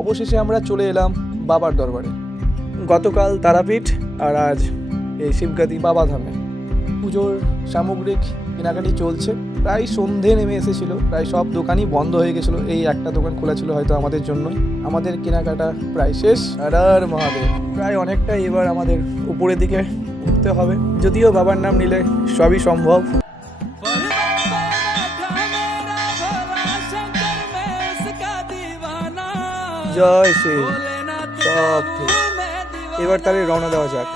অবশেষে আমরা চলে এলাম বাবার দরবারে। গতকাল তারাপীঠ আর আজ এই শিবগাদি বাবাধামে পুজোর সামগ্রিক কেনাকাটি চলছে। প্রায় সন্ধে নেমে এসেছিলো, প্রায় সব দোকানই বন্ধ হয়ে গেছিলো, এই একটা দোকান খোলা ছিল হয়তো আমাদের জন্যই। আমাদের কেনাকাটা প্রায় শেষ। আর মহাদেব, প্রায় অনেকটাই এবার আমাদের উপরের দিকে উঠতে হবে, যদিও বাবার নাম নিলে সবই সম্ভব। জয় শ্রী, সব ঠিক। এবার তাহলে রওনা দেওয়া যাক।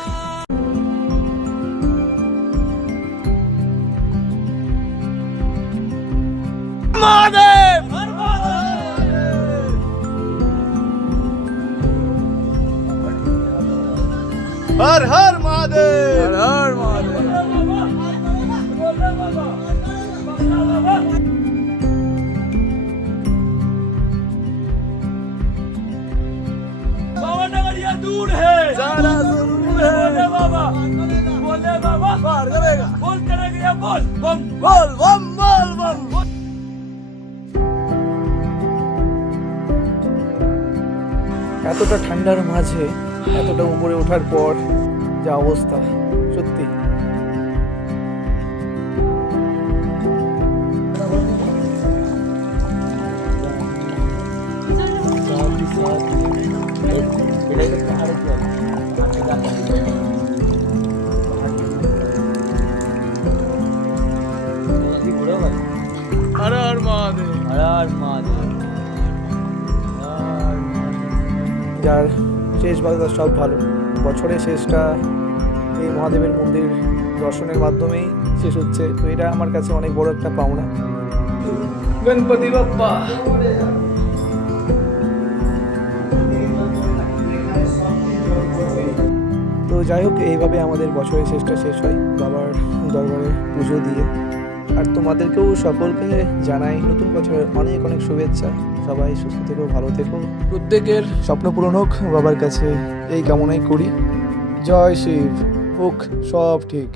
মহাদেব, হর হর মহাদেব, হর হর মহাদেব। दूर है, ज़्यादा दूर है। बोले बाबा, पार करेगा। बोल करेगा, बोल बम बोल बम बोल बम। এতটা ঠান্ডার মাঝে এতটা উপরে ওঠার পর যা অবস্থা, সত্যি हर हर महादेव, हर हर महादेव। যার শেষ ভালো তার সব ভালো। বছরের শেষটা এই মহাদেবের মন্দির দর্শনের মাধ্যমেই শেষ হচ্ছে, তো এটা আমার কাছে অনেক বড় একটা পাওনা। গণপতি বাপ্পা। তো যাই হোক, এইভাবে আমাদের বছরের শেষটা শেষ হয় বাবার দরবারে পুজো দিয়ে। আর তোমাদেরকেও সকলকে জানাই নতুন বছরের অনেক অনেক শুভেচ্ছা। সবাই সুস্থ থেকো, ভালো থেকো, প্রত্যেকের স্বপ্ন পূরণ হোক, বাবার কাছে এই কামনাই করি। জয় শিব, হোক সব ঠিক।